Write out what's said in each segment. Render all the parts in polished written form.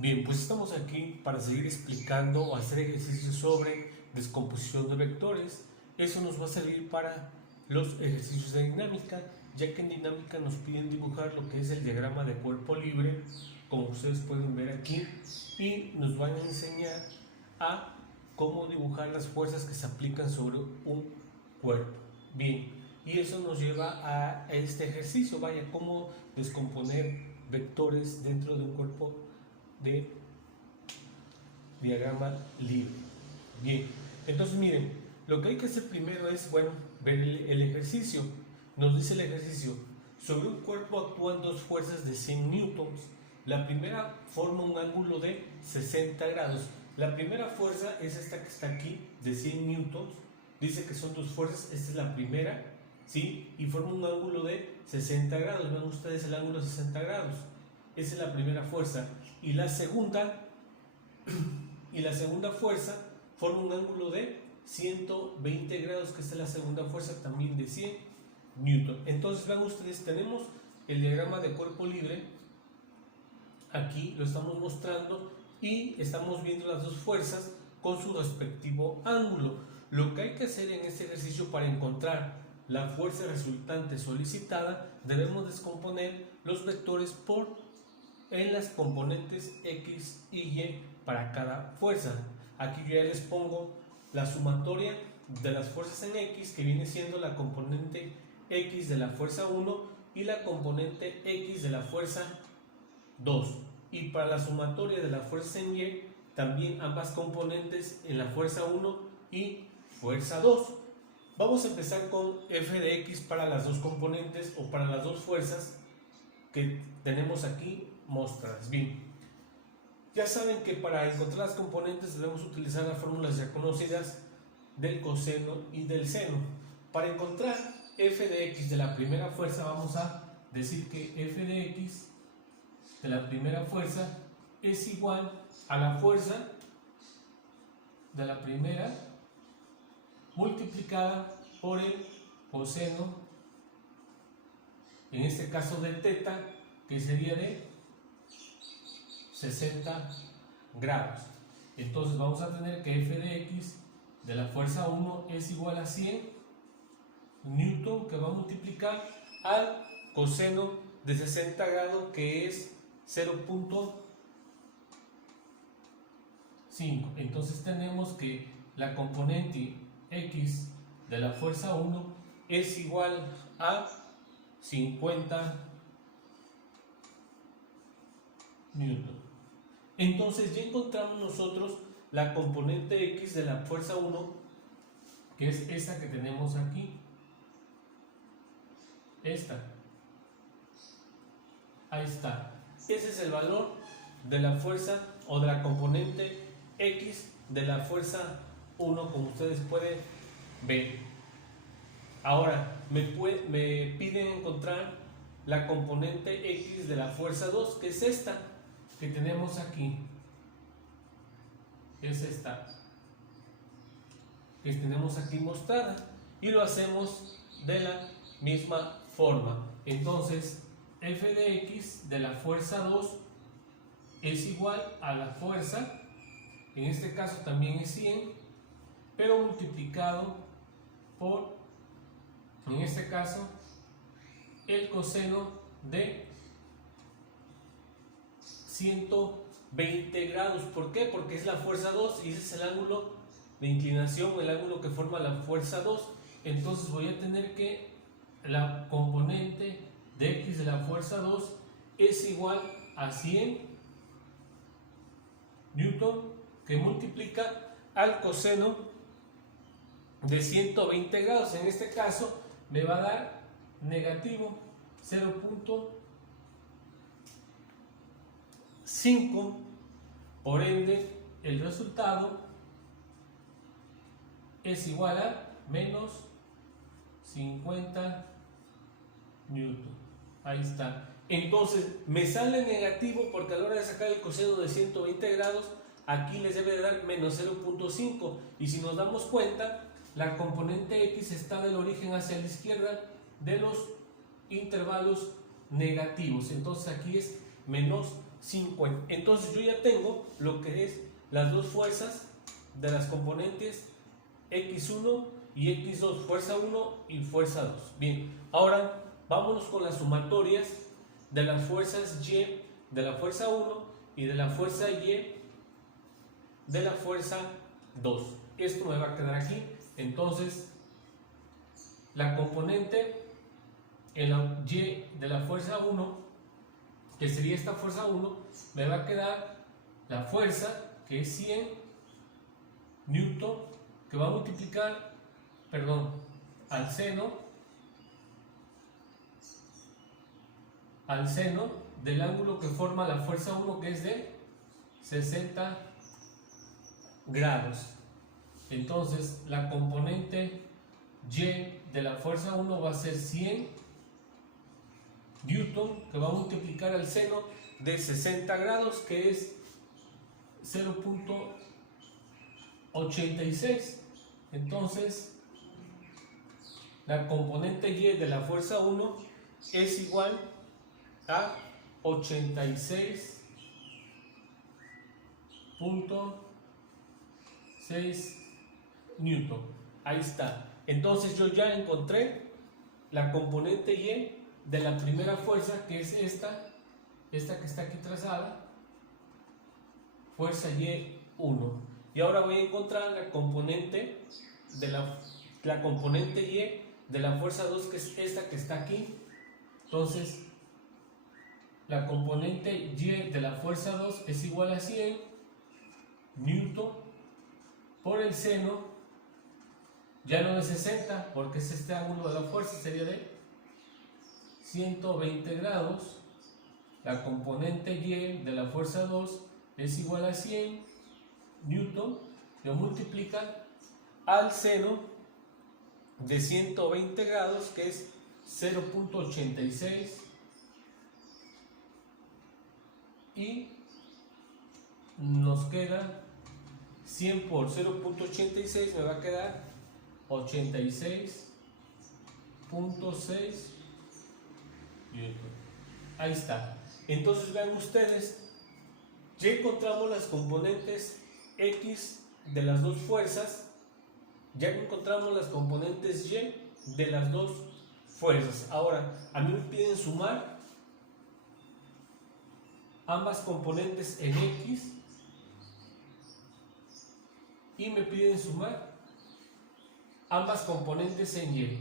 Bien, pues estamos aquí para seguir explicando o hacer ejercicios sobre descomposición de vectores. Eso nos va a servir para los ejercicios de dinámica, ya que en dinámica nos piden dibujar lo que es el diagrama de cuerpo libre, como ustedes pueden ver aquí, y nos van a enseñar a cómo dibujar las fuerzas que se aplican sobre un cuerpo. Bien, y eso nos lleva a este ejercicio, vaya, cómo descomponer vectores dentro de un cuerpo de diagrama libre. Bien, entonces miren, lo que hay que hacer primero es, bueno, ver el ejercicio. Nos dice el ejercicio: sobre un cuerpo actúan dos fuerzas de 100 newtons. La primera forma un ángulo de 60 grados. La primera fuerza es esta que está aquí, de 100 newtons. Dice que son dos fuerzas, esta es la primera, ¿sí? Y forma un ángulo de 60 grados. Vean ustedes el ángulo de 60 grados. Esa es la primera fuerza. Y la segunda fuerza forma un ángulo de 120 grados, que esta es la segunda fuerza también de 100 newton. Entonces vean ustedes, tenemos el diagrama de cuerpo libre, aquí lo estamos mostrando y estamos viendo las dos fuerzas con su respectivo ángulo. Lo que hay que hacer en este ejercicio para encontrar la fuerza resultante solicitada, debemos descomponer los vectores en las componentes X y Y para cada fuerza. Aquí yo ya les pongo la sumatoria de las fuerzas en X, que viene siendo la componente X de la fuerza 1 y la componente X de la fuerza 2. Y para la sumatoria de la fuerza en Y, también ambas componentes en la fuerza 1 y fuerza 2. Vamos a empezar con f de x para las dos componentes o para las dos fuerzas que tenemos aquí mostradas. Bien, ya saben que para encontrar las componentes debemos utilizar las fórmulas ya conocidas del coseno y del seno. Para encontrar f de x de la primera fuerza, vamos a decir que f de x de la primera fuerza es igual a la fuerza de la primera multiplicada por el coseno, en este caso de teta, que sería de 60 grados. Entonces vamos a tener que f de x de la fuerza 1 es igual a 100 newton, que va a multiplicar al coseno de 60 grados, que es 0.5. Entonces tenemos que la componente x de la fuerza 1 es igual a 50 newton. Entonces ya encontramos nosotros la componente x de la fuerza 1, que es esta que tenemos aquí. Esta. Ahí está. Ese es el valor de la fuerza o de la componente x de la fuerza 1, como ustedes pueden ver. Ahora me piden encontrar la componente x de la fuerza 2, que es esta que tenemos aquí. Es esta que tenemos aquí mostrada, y lo hacemos de la misma forma. Entonces f de x de la fuerza 2 es igual a la fuerza, en este caso también es 100, pero multiplicado por, en este caso, el coseno de 120 grados. ¿Por qué? Porque es la fuerza 2 y ese es el ángulo de inclinación, el ángulo que forma la fuerza 2. Entonces voy a tener que la componente de x de la fuerza 2 es igual a 100 newton, que multiplica al coseno de 120 grados. En este caso me va a dar negativo 0.5. Por ende, el resultado es igual a menos 50 newton. Ahí está. Entonces me sale negativo porque a la hora de sacar el coseno de 120 grados, aquí les debe de dar menos 0.5. Y si nos damos cuenta, la componente x está del origen hacia la izquierda de los intervalos negativos. Entonces aquí es menos 50. Entonces yo ya tengo lo que es las dos fuerzas de las componentes X1 y X2, fuerza 1 y fuerza 2. Bien, ahora vámonos con las sumatorias de las fuerzas Y de la fuerza 1 y de la fuerza Y de la fuerza 2. Esto me va a quedar aquí. Entonces, la componente en la Y de la fuerza 1, que sería esta fuerza 1, me va a quedar la fuerza, que es 100 newton, que va a multiplicar, al seno del ángulo que forma la fuerza 1, que es de 60 grados. Entonces, la componente Y de la fuerza 1 va a ser 100 newton, que va a multiplicar al seno de 60 grados, que es 0.86. Entonces, la componente Y de la fuerza 1 es igual a 86.6 newton. Ahí está. Entonces yo ya encontré la componente Y de la primera fuerza, que es esta que está aquí trazada, fuerza Y1. Y ahora voy a encontrar la componente Y de la fuerza 2, que es esta que está aquí. Entonces, la componente Y de la fuerza 2 es igual a 100 newton por el seno, ya no de 60, porque es este ángulo de la fuerza, sería de 120 grados. La componente Y de la fuerza 2 es igual a 100 newton, lo multiplica al seno de 120 grados, que es 0.86, y nos queda 100 por 0.86, me va a quedar 86.6 newton. Ahí está. Entonces vean ustedes, ya encontramos las componentes X de las dos fuerzas, ya encontramos las componentes Y de las dos fuerzas. Ahora, a mí me piden sumar ambas componentes en X y me piden sumar ambas componentes en Y,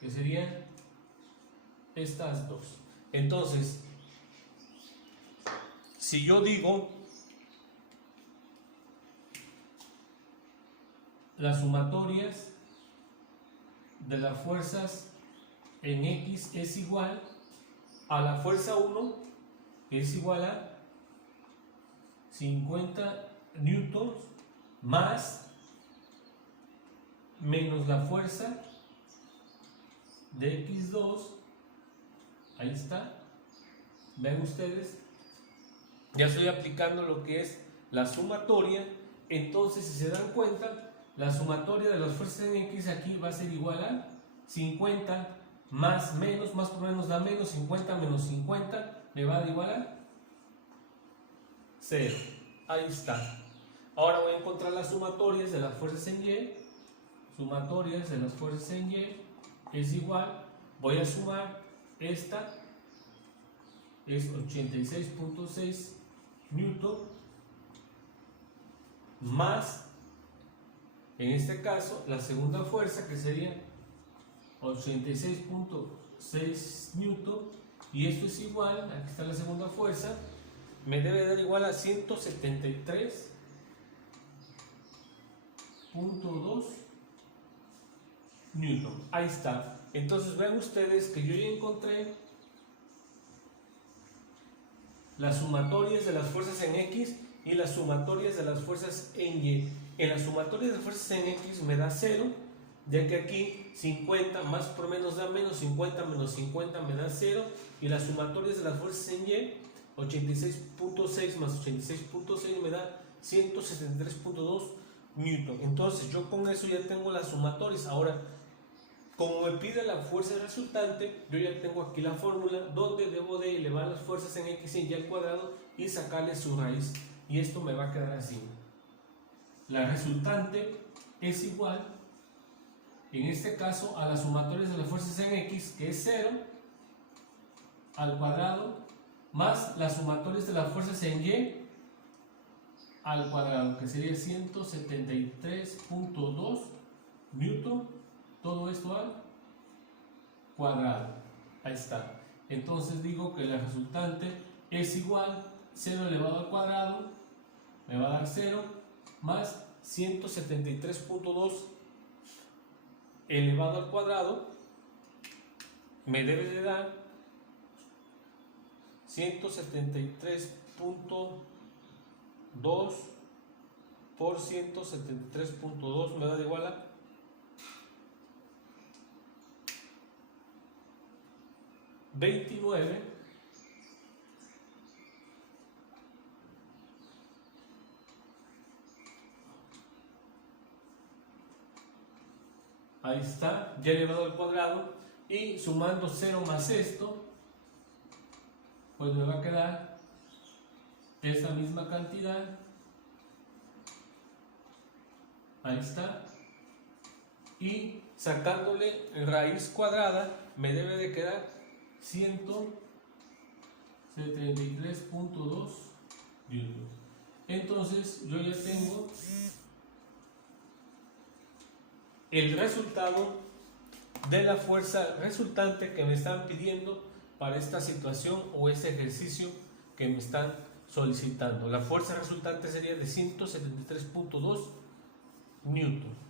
que serían estas dos. Entonces, si yo digo las sumatorias de las fuerzas en X es igual a la fuerza 1, que es igual a 50 newtons más menos la fuerza de X2. Ahí está. Ven ustedes, ya estoy aplicando lo que es la sumatoria. Entonces, si se dan cuenta, la sumatoria de las fuerzas en X aquí va a ser igual a 50 más menos, más por menos da menos, 50 menos 50 me va a dar igual a 0. Ahí está. Ahora voy a encontrar las sumatorias de las fuerzas en Y. Sumatorias de las fuerzas en Y es igual, voy a sumar esta, es 86.6 newton, más, en este caso, la segunda fuerza, que sería 86.6 newton, y esto es igual, aquí está la segunda fuerza, me debe dar igual a 173.2 newton. Ahí está. Entonces vean ustedes que yo ya encontré las sumatorias de las fuerzas en X y las sumatorias de las fuerzas en Y. En las sumatorias de fuerzas en X me da 0, ya que aquí 50 más por menos da menos, 50 menos 50 me da 0, y las sumatorias de las fuerzas en Y, 86.6 más 86.6 me da 173.2 newton. Entonces yo con eso ya tengo las sumatorias. Ahora, Como me pide la fuerza resultante, yo ya tengo aquí la fórmula donde debo de elevar las fuerzas en x y y al cuadrado y sacarle su raíz. Y esto me va a quedar así. La resultante es igual, en este caso, a las sumatorias de las fuerzas en x, que es 0, al cuadrado, más las sumatorias de las fuerzas en y, al cuadrado, que sería 173.2 newton, todo esto al cuadrado. Ahí está. Entonces digo que la resultante es igual 0 elevado al cuadrado, me va a dar 0, más 173.2 elevado al cuadrado, me debe de dar 173.2 por 173.2 me da igual a 29 ahí está, ya elevado al cuadrado, y sumando 0 más esto, pues me va a quedar esa misma cantidad, ahí está, y sacándole raíz cuadrada me debe de quedar 173.2 newton. Entonces yo ya tengo el resultado de la fuerza resultante que me están pidiendo para esta situación o este ejercicio que me están solicitando. La fuerza resultante sería de 173.2 newton.